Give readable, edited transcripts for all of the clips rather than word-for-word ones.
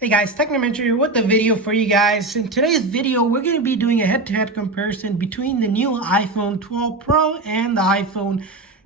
Hey guys, Technomentary here with the video for you guys. In today's video, we're going to be doing a head-to-head comparison between the new iPhone 12 Pro and the iPhone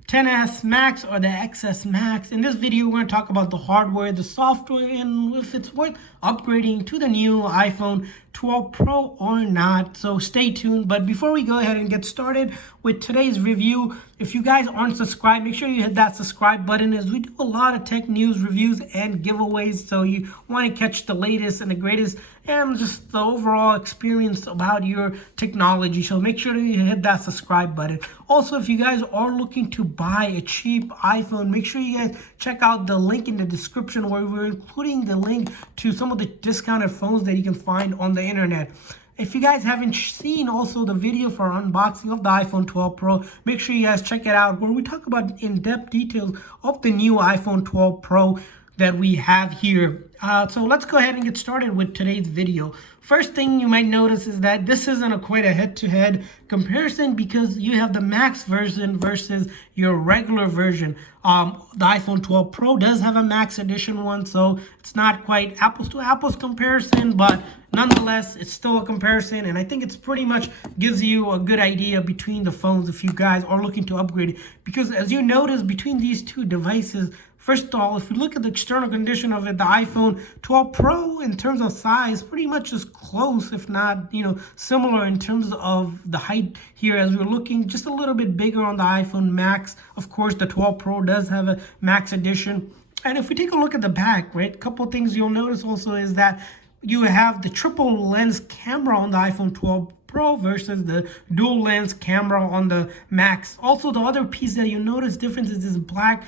XS Max or the XS Max. In this video, we're going to talk about the hardware, the software, and if it's worth upgrading to the new iPhone 12 Pro or not. So stay tuned. But before we go ahead and get started with today's review, if you guys aren't subscribed, make sure you hit that subscribe button, as we do a lot of tech news, reviews, and giveaways. So you want to catch the latest and the greatest and just the overall experience about your technology. So make sure that you hit that subscribe button. Also, if you guys are looking to buy a cheap iPhone, make sure you guys check out the link in the description where we're including the link to some of the discounted phones that you can find on the internet. If you guys haven't seen also the video for unboxing of the iPhone 12 Pro, make sure you guys check it out where we talk about in-depth details of the new iPhone 12 Pro that we have here. So let's go ahead and get started with today's video. First thing you might notice is that this isn't quite a head-to-head comparison because you have the Max version versus your regular version. The iPhone 12 Pro does have a Max edition one, so it's not quite apples to apples comparison, but nonetheless, it's still a comparison, and I think it's pretty much gives you a good idea between the phones if you guys are looking to upgrade it. Because as you notice, between these two devices, first of all, if you look at the external condition of it, the iPhone 12 Pro in terms of size, pretty much is close, if not, similar in terms of the height here, as we're looking just a little bit bigger on the iPhone Max. Of course, the 12 Pro does have a Max edition. And if we take a look at the back, right, a couple of things you'll notice also is that you have the triple lens camera on the iPhone 12 Pro versus the dual lens camera on the Max. Also, the other piece that you notice difference is this black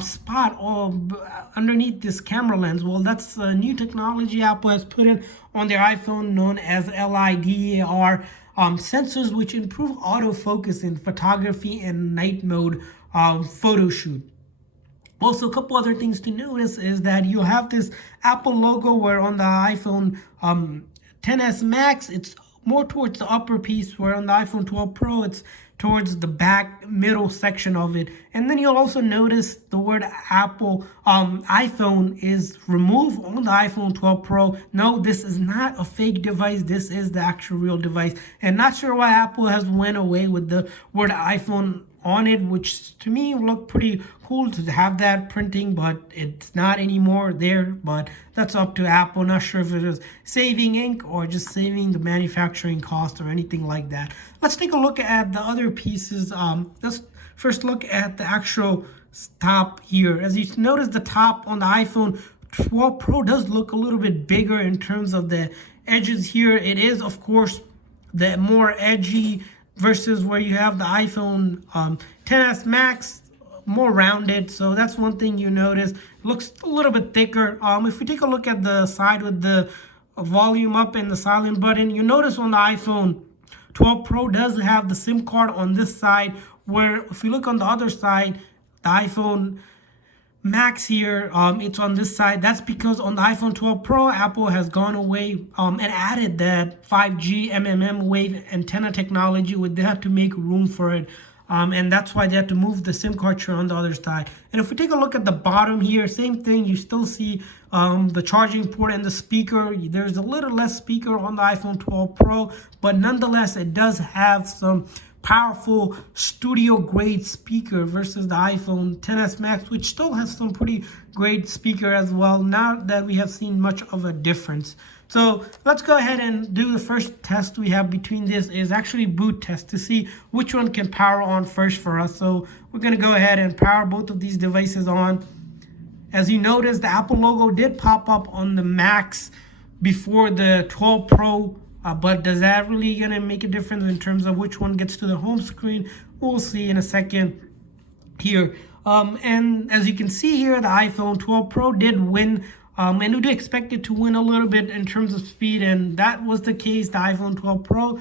spot underneath this camera lens. Well, that's a new technology Apple has put in on their iPhone known as LiDAR sensors, which improve autofocus in photography and night mode photo shoot. Also, a couple other things to notice is that you have this Apple logo where on the iPhone XS Max, it's more towards the upper piece, where on the iPhone 12 Pro, it's towards the back middle section of it. And then you'll also notice the word Apple iPhone is removed on the iPhone 12 Pro. No, this is not a fake device. This is the actual real device. And not sure why Apple has went away with the word iPhone on it, which to me looked pretty cool to have that printing, but it's not anymore there. But that's up to Apple. Not sure if it is saving ink or just saving the manufacturing cost or anything like that. Let's take a look at the other pieces. Let's first look at the actual top here. As you notice, the top on the iPhone 12 Pro does look a little bit bigger in terms of the edges here. It is, of course, the more edgy versus where you have the iPhone XS Max more rounded. So that's one thing you notice. It looks a little bit thicker. If we take a look at the side with the volume up and the silent button, you notice on the iPhone 12 Pro does have the SIM card on this side, where if you look on the other side, the iPhone Max here, it's on this side. That's because on the iPhone 12 Pro, Apple has gone away and added that 5G MMM wave antenna technology, where they had to make room for it. And that's why they had to move the SIM card tray on the other side. And if we take a look at the bottom here, same thing. You still see the charging port and the speaker. There's a little less speaker on the iPhone 12 Pro, but nonetheless, it does have some powerful studio grade speaker versus the iPhone XS Max, which still has some pretty great speaker as well. Not that we have seen much of a difference. So let's go ahead and do the first test we have between this is actually boot test to see which one can power on first for us. So we're going to go ahead and power both of these devices on. As you notice, the Apple logo did pop up on the Max before the 12 Pro. But does that really gonna make a difference in terms of which one gets to the home screen? We'll see in a second here. And as you can see here, the iPhone 12 Pro did win, and we do expect it to win a little bit in terms of speed, and that was the case. The iPhone 12 Pro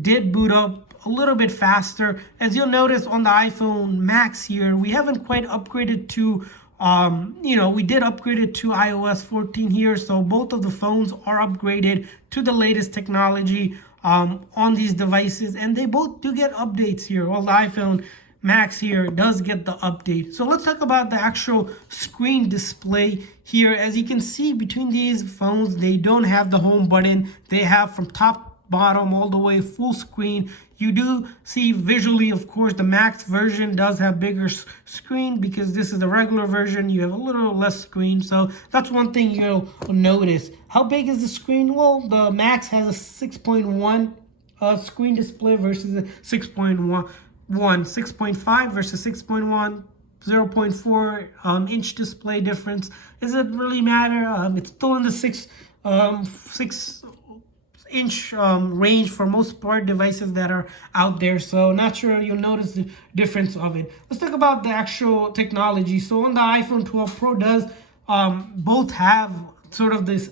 did boot up a little bit faster. As you'll notice on the iPhone Max here, we haven't quite upgraded to we did upgrade it to iOS 14 here, so both of the phones are upgraded to the latest technology on these devices, and they both do get updates here. Well, the iPhone Max here does get the update. So let's talk about the actual screen display here. As you can see, between these phones, they don't have the home button. They have from top, bottom, all the way full screen. You do see visually, of course, the Max version does have bigger screen because this is the regular version. You have a little less screen. So that's one thing you'll notice. How big is the screen? Well, the Max has a 6.1 screen display versus a 6.1. 6.5 versus 6.1, 0.4 inch display difference. Does it really matter? It's still in the 6 inch range for most part devices that are out there. So not sure you'll notice the difference of it. Let's talk about the actual technology. So on the iPhone 12 Pro does both have sort of this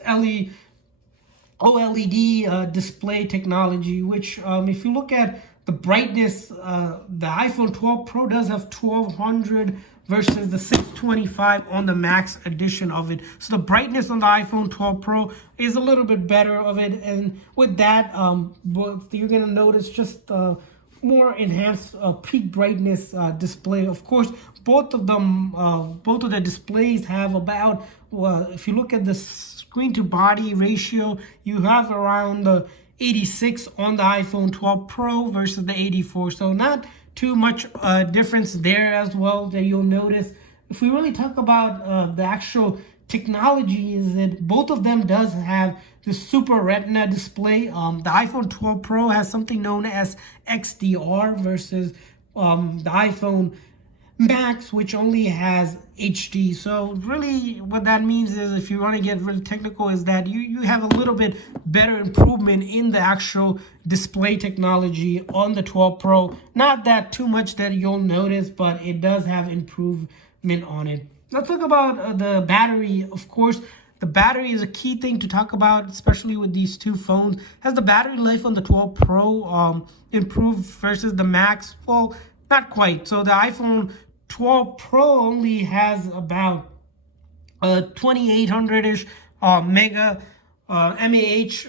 OLED display technology, which if you look at the brightness, the iPhone 12 Pro does have 1200 versus the 625 on the Max edition of it. So the brightness on the iPhone 12 Pro is a little bit better of it. And with that, you're going to notice just more enhanced peak brightness display. Of course, both of the displays have about, if you look at the screen to body ratio, you have around the 86 on the iPhone 12 Pro versus the 84. So not too much difference there as well that you'll notice. If we really talk about the actual technology, is that both of them does have the Super Retina display. The iPhone 12 Pro has something known as XDR versus the iPhone Max, which only has HD. So really what that means is, if you want to get really technical, is that you have a little bit better improvement in the actual display technology on the 12 Pro. Not that too much that you'll notice, but it does have improvement on it. Let's talk about the battery. Of course, the battery is a key thing to talk about, especially with these two phones. Has the battery life on the 12 Pro improved versus the Max? Well, not quite. So the iPhone 12 Pro only has about 2800-ish mAh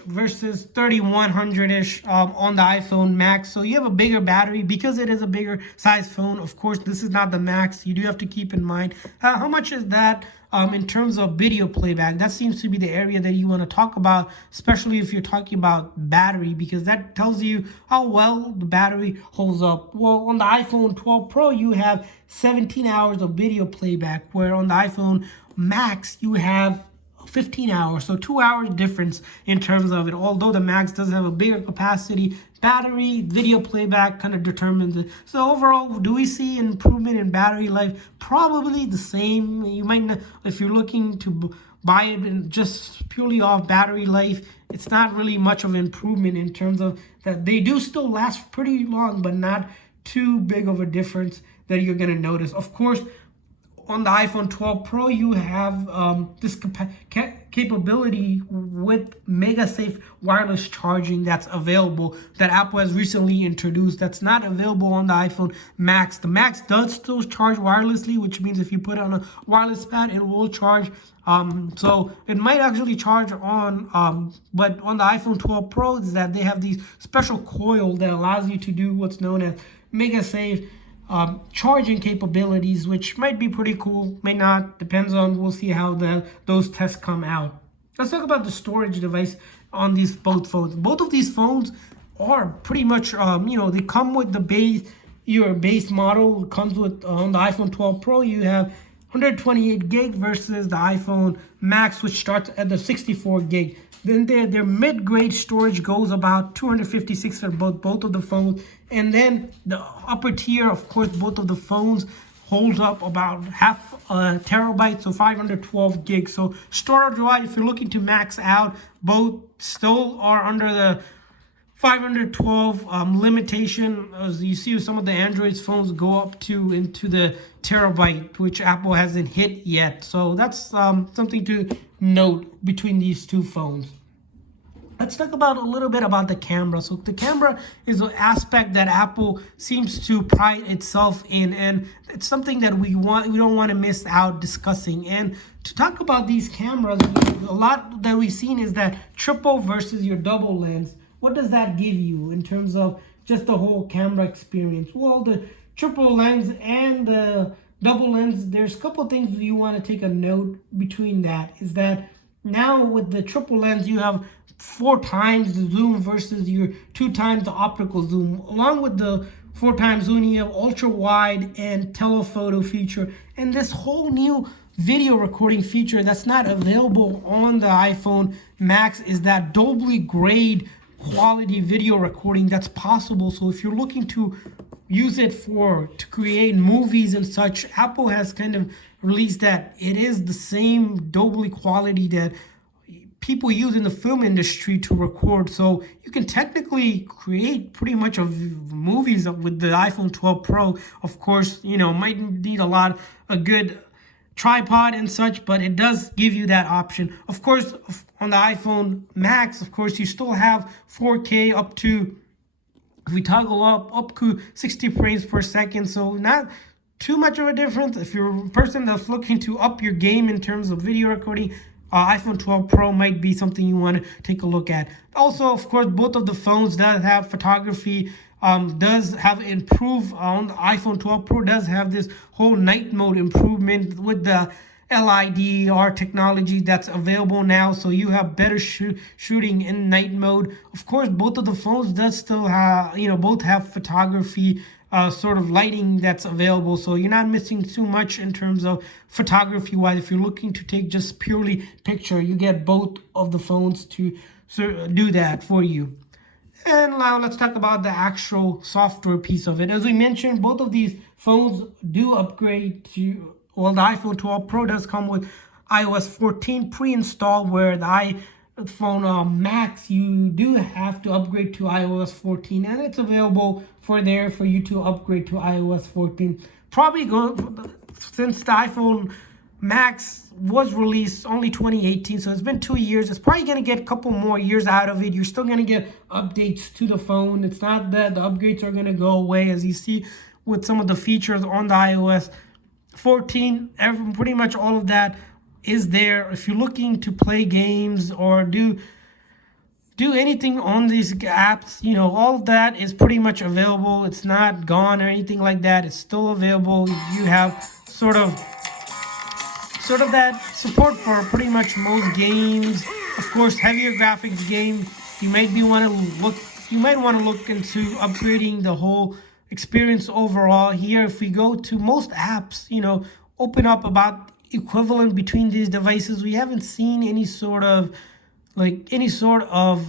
versus 3100-ish on the iPhone Max. So you have a bigger battery because it is a bigger size phone. Of course, this is not the Max. You do have to keep in mind how much is that in terms of video playback. That seems to be the area that you want to talk about, especially if you're talking about battery, because that tells you how well the battery holds up. Well, on the iPhone 12 Pro, you have 17 hours of video playback, where on the iPhone Max, you have 15 hours. So 2 hours difference in terms of it. Although the Max does have a bigger capacity, battery, video playback kind of determines it. So overall, do we see an improvement in battery life? Probably the same. You might not, if you're looking to buy it and just purely off battery life, it's not really much of an improvement in terms of that. They do still last pretty long, but not too big of a difference that you're going to notice. Of course, on the iPhone 12 Pro, you have this capability with MagSafe wireless charging that's available, that Apple has recently introduced. That's not available on the iPhone Max. The Max does still charge wirelessly, which means if you put it on a wireless pad, it will charge. So it might actually charge on, but on the iPhone 12 Pro, is that they have these special coil that allows you to do what's known as MagSafe charging capabilities, which might be pretty cool, may not, depends on, we'll see how those tests come out. Let's talk about the storage device on these both phones. Both of these phones are pretty much, they come with the base model. It comes with, on the iPhone 12 Pro, you have 128 gig versus the iPhone Max, which starts at the 64 gig. Then their mid-grade storage goes about 256 for both of the phones. And then the upper tier, of course, both of the phones hold up about half a terabyte, so 512 gigs. So storage-wise, if you're looking to max out, both still are under the 512 limitation. As you see, some of the Android phones go up to into the terabyte, which Apple hasn't hit yet. So that's something to note between these two phones. Let's talk about a little bit about the camera. So the camera is an aspect that Apple seems to pride itself in, and it's something that we don't want to miss out discussing. And to talk about these cameras, a lot that we've seen is that triple versus your double lens. What does that give you in terms of just the whole camera experience? Well, the triple lens and the double lens, there's a couple things you want to take a note between that. Is that now with the triple lens, you have 4 times the zoom versus your 2 times the optical zoom. Along with the 4 times zoom, you have ultra wide and telephoto feature, and this whole new video recording feature that's not available on the iPhone Max is that Dolby grade quality video recording that's possible. So if you're looking to use it to create movies and such, Apple has kind of released that it is the same Dolby quality that people use in the film industry to record. So you can technically create pretty much of movies with the iPhone 12 Pro. Of course, might need a good tripod and such, but it does give you that option. Of course, on the iPhone Max, of course, you still have 4K up to, if we toggle up to 60 frames per second. So not too much of a difference. If you're a person that's looking to up your game in terms of video recording, iPhone 12 Pro might be something you want to take a look at. Also, of course, both of the phones that have photography does have improved. On the iPhone 12 Pro does have this whole night mode improvement with the LiDAR technology that's available now, so you have better shooting in night mode. Of course, both of the phones does still have, both have photography sort of lighting that's available, so you're not missing too much in terms of photography wise. If you're looking to take just purely picture, you get both of the phones to do that for you. And now let's talk about the actual software piece of it. As we mentioned, both of these phones do upgrade to, well, the iPhone 12 Pro does come with iOS 14 pre-installed, where the iPhone Max, you do have to upgrade to iOS 14, and it's available for you to upgrade to iOS 14. Probably since the iPhone Max was released only 2018, so it's been 2 years. It's probably going to get a couple more years out of it. You're still going to get updates to the phone. It's not that the upgrades are going to go away, as you see with some of the features on the iOS 14. Pretty much all of that is there. If you're looking to play games or do anything on these apps, all of that is pretty much available. It's not gone or anything like that. It's still available. You have sort of that support for pretty much most games. Of course, heavier graphics game, you might want to look into upgrading the whole experience overall. Here, if we go to most apps, open up about equivalent between these devices, we haven't seen any sort of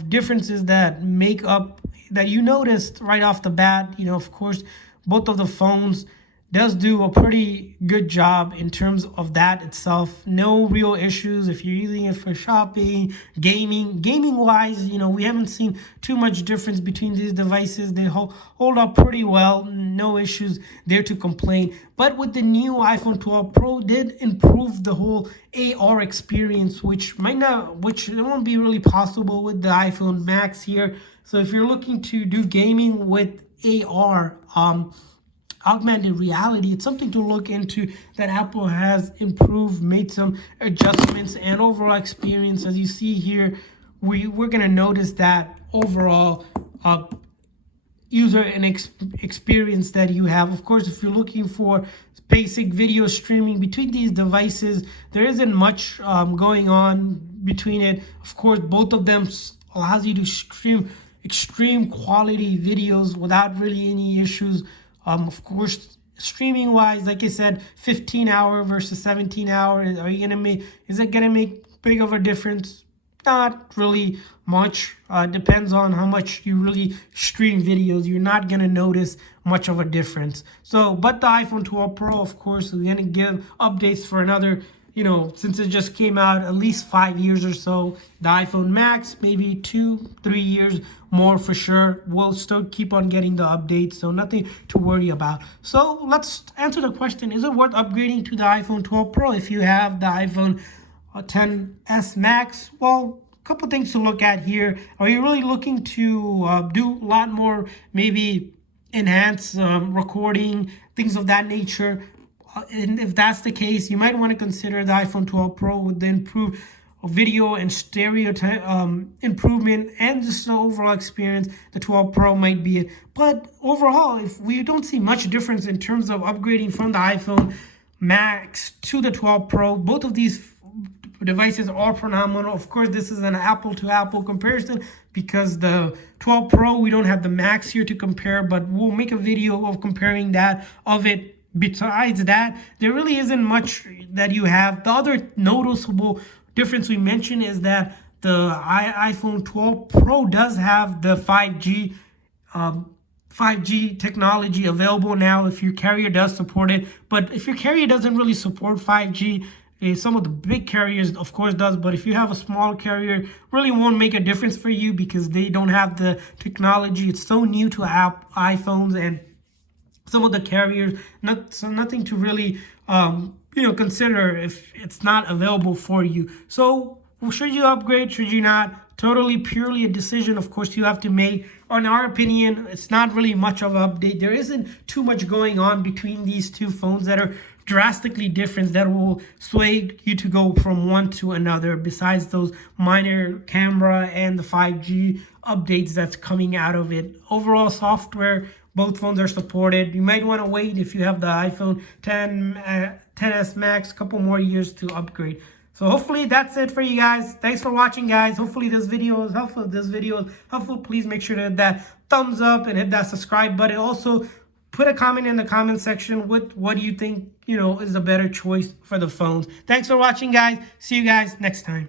differences that make up that you noticed right off the bat. Of course, both of the phones does do a pretty good job in terms of that itself. No real issues if you're using it for shopping, gaming wise. We haven't seen too much difference between these devices. They hold up pretty well. No issues there to complain. But with the new iPhone 12 Pro, did improve the whole AR experience, which it won't be really possible with the iPhone Max here. So if you're looking to do gaming with AR, augmented reality, it's something to look into that Apple has improved, made some adjustments, and overall experience, as you see here, we're going to notice that overall user and experience that you have. Of course, if you're looking for basic video streaming between these devices, there isn't much going on between it. Of course, both of them allows you to stream extreme quality videos without really any issues. Of course, streaming wise, like I said, 15-hour versus 17-hour. Is it gonna make big of a difference? Not really much. Depends on how much you really stream videos. You're not gonna notice much of a difference. So, but the iPhone 12 Pro, of course, is gonna give updates for another, since it just came out, at least 5 years or so. The iPhone Max, maybe 2-3 years more for sure. We'll still keep on getting the updates, so nothing to worry about. So let's answer the question, is it worth upgrading to the iPhone 12 Pro if you have the iPhone XS Max? Well, a couple things to look at here. Are you really looking to do a lot more, maybe enhance recording, things of that nature? And if that's the case, you might want to consider the iPhone 12 Pro with the improved video and stereo improvement and just the overall experience, the 12 Pro might be it. But overall, if we don't see much difference in terms of upgrading from the iPhone Max to the 12 Pro, both of these devices are phenomenal. Of course, this is an apple to apple comparison because the 12 Pro, we don't have the Max here to compare, but we'll make a video of comparing that of it. Besides that, there really isn't much that you have. The other noticeable difference we mentioned is that the iPhone 12 Pro does have the 5G 5G technology available now if your carrier does support it. But if your carrier doesn't really support 5G, some of the big carriers of course does, but if you have a small carrier, really won't make a difference for you because they don't have the technology. It's so new to iPhones and some of the carriers, nothing to really consider if it's not available for you. So should you upgrade, should you not? Totally purely a decision of course you have to make. In our opinion, it's not really much of an update. There isn't too much going on between these two phones that are drastically different that will sway you to go from one to another, besides those minor camera and the 5G updates that's coming out of it. Overall software, both phones are supported. You might want to wait if you have the iPhone 10s Max, a couple more years to upgrade. So hopefully that's it for you guys. Thanks for watching, guys. Hopefully this video is helpful. If this video is helpful, please make sure to hit that thumbs up and hit that subscribe button. Also, put a comment in the comment section with what do you think, is a better choice for the phones. Thanks for watching, guys. See you guys next time.